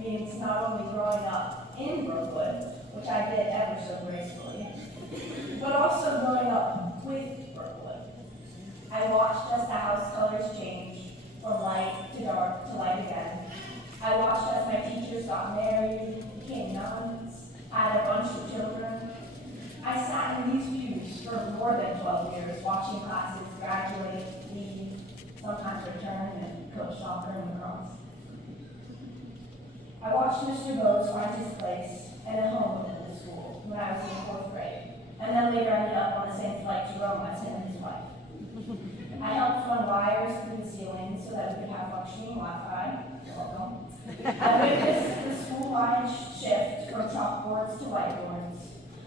means not only growing up in Brookwood, which I did ever so gracefully, but also growing up with Brookwood. I watched as the house colors changed from light to dark to light again. I watched as my teachers got married, became nuns, had a bunch of children. I sat in these pews for more than 12 years, watching classes graduate, leave, sometimes return, and coach soccer and lacrosse. I watched Mr. Bose find his place and a home within the school when I was in 4th grade, and then later ended up on the same flight to Rome as him and his wife. I helped run wires through the ceiling so that we could have functioning Wi-Fi. You're welcome. I witnessed the school-wide shift from chalkboards to whiteboards.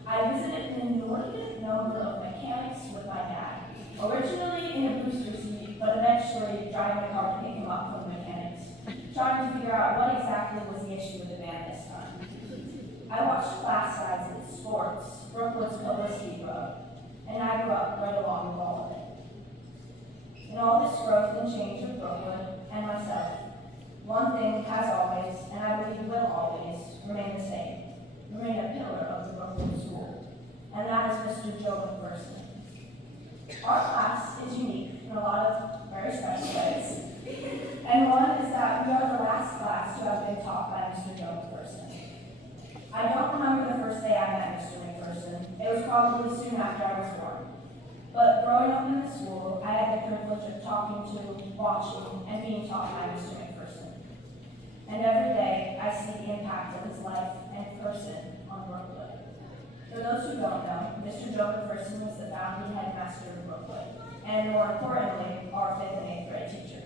I visited an inordinate number of mechanics with my dad, originally in a booster seat, but eventually driving a car to pick him up from the mechanics, trying to figure out what exactly was the issue with the van this time. I watched class sizes, sports, Brookwood's publicity grow, and I grew up right along with all of it. In all this growth and change of Brookwood and myself, one thing has always, and I believe will always, remain the same. Remain a pillar of the Brookwood School, and that is Mr. Joe McPherson. Our class is unique in a lot of very special ways, and one is that we are the last class to have been taught by Mr. Joe McPherson. I don't remember the first day I met Mr. McPherson. It was probably soon after I was born. But growing up in the school, I had the privilege of talking to, watching, and being taught by Mr. McPherson. And every day, I see the impact of his life and person on Brookwood. For those who don't know, Mr. Joe McPherson was the founding headmaster of Brookwood, and more importantly, our 5th and 8th grade teacher.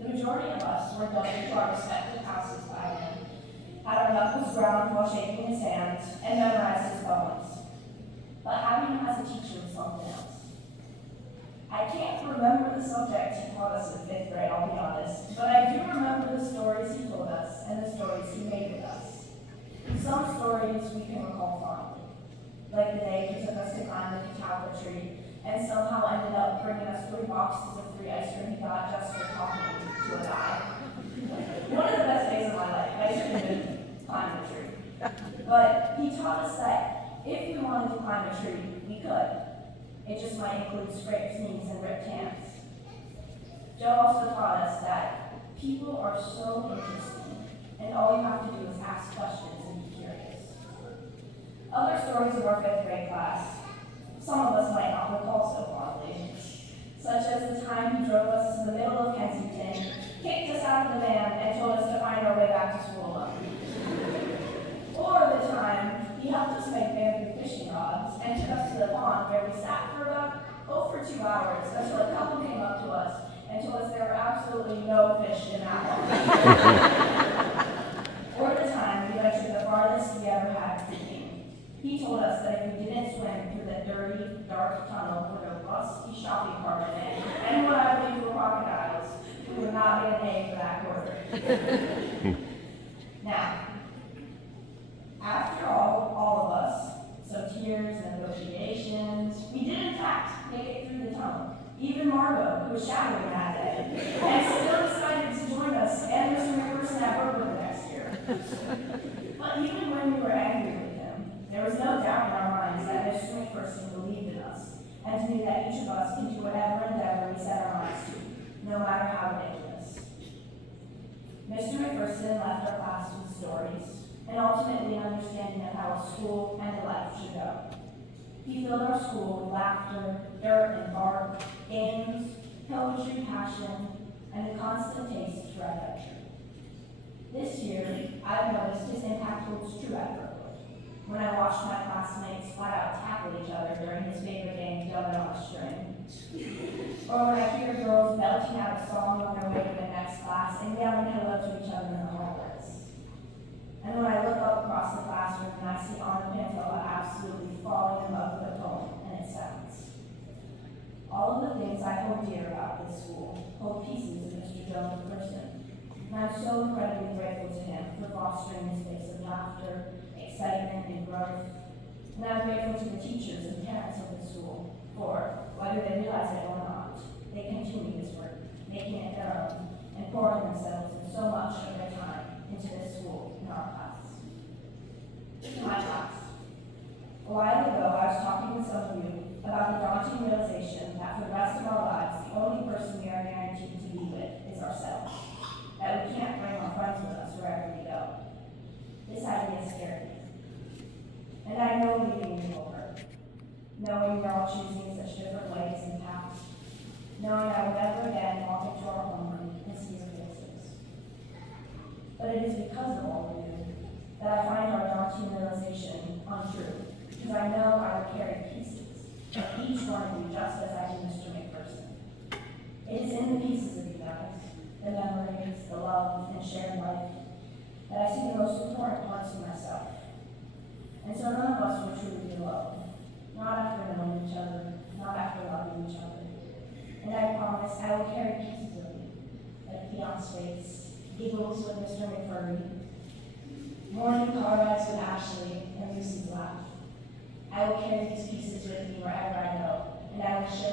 The majority of us were dumped to our respective houses by him, had our knuckles ground while shaking his hand, and memorized his poems. But having him as a teacher was something else. I can't remember the subject he taught us in 5th grade, I'll be honest, but I do remember the stories he told us and the stories he made with us. Some stories we can recall fondly, like the day he took us to climb the catalpa tree and somehow ended up bringing us 3 boxes of free ice cream he got just for talking to a guy. One of the best days of my life, ice cream and climbing a tree. But he taught us that if we wanted to climb a tree, we could. It just might include scraped knees and ripped hands. Joe also taught us that people are so interesting, and all you have to do is ask questions and be curious. Other stories of our 5th grade class, some of us might not recall so fondly, such as the time he drove us to the middle of Kensington, kicked us out of the van, and told us to find our way back to school alone. Or the time he helped us make bamboo fishing rods and took us to the pond where we sat for about over 2 hours until a couple came up to us and told us there were absolutely no fish in that pond. Or the time we went to the farthest we ever had skiing. He told us that if we didn't swim through the dirty, dark tunnel with a rusty shopping cart in it and what I believe were crocodiles, we would not get an A for that quarter. Now, after all of us, so tears and negotiations, we did in fact make it through the tunnel. Even Margot, who was shadowing that day, and still decided to join us and Mr. McPherson at Brookwood the next year. But even when we were angry with him, there was no doubt in our minds that Mr. McPherson believed in us and knew that each of us can do whatever endeavor we set our minds to, no matter how ridiculous. Mr. McPherson left our class with stories, and ultimately an understanding of how a school and a life should go. He filled our school with laughter, dirt and bark, games, poetry, passion, and a constant taste for adventure. This year, I've noticed his impact holds true at Brookwood. When I watched my classmates flat out tackle each other during his favorite game, Donut on a String. Or when I hear girls belting out a song on their way to the next class and yelling hello to each other in the hallways. And when I look up across the classroom and I see Anna Pantoja absolutely falling in love with a poem and its sounds. All of the things I hold dear about this school hold pieces of Mr. Joe McPherson. And I'm so incredibly grateful to him for fostering this space of laughter, excitement, and growth. And I'm grateful to the teachers and parents of the school for, whether they realize it or not, they continue this work, making it their own, and pouring themselves in so much of their time in our class. To my class. A while ago, I was talking with some of you about the daunting realization that for the rest of our lives, the only person we are guaranteed to be with is ourselves. That we can't bring our friends with us wherever we go. This idea scared me. And I know leaving you will hurt. Knowing we're all choosing such different ways and paths. Knowing I will never again walk into our homeroom and see your faces. But it is because of all of you that I find our daunting realization untrue. Because I know I will carry pieces of each one of you just as I do Mr. McPherson. It is in the pieces of you guys, the memories, the love, and shared life, that I see the most important parts of myself. And so none of us will truly be alone, not after knowing each other, not after loving each other. And I promise I will carry pieces of you, like Fion's face, giggles with Mr. McFurry, morning comrades with Ashley, and Lucy's laugh. I will carry these pieces with me wherever I go, and I will share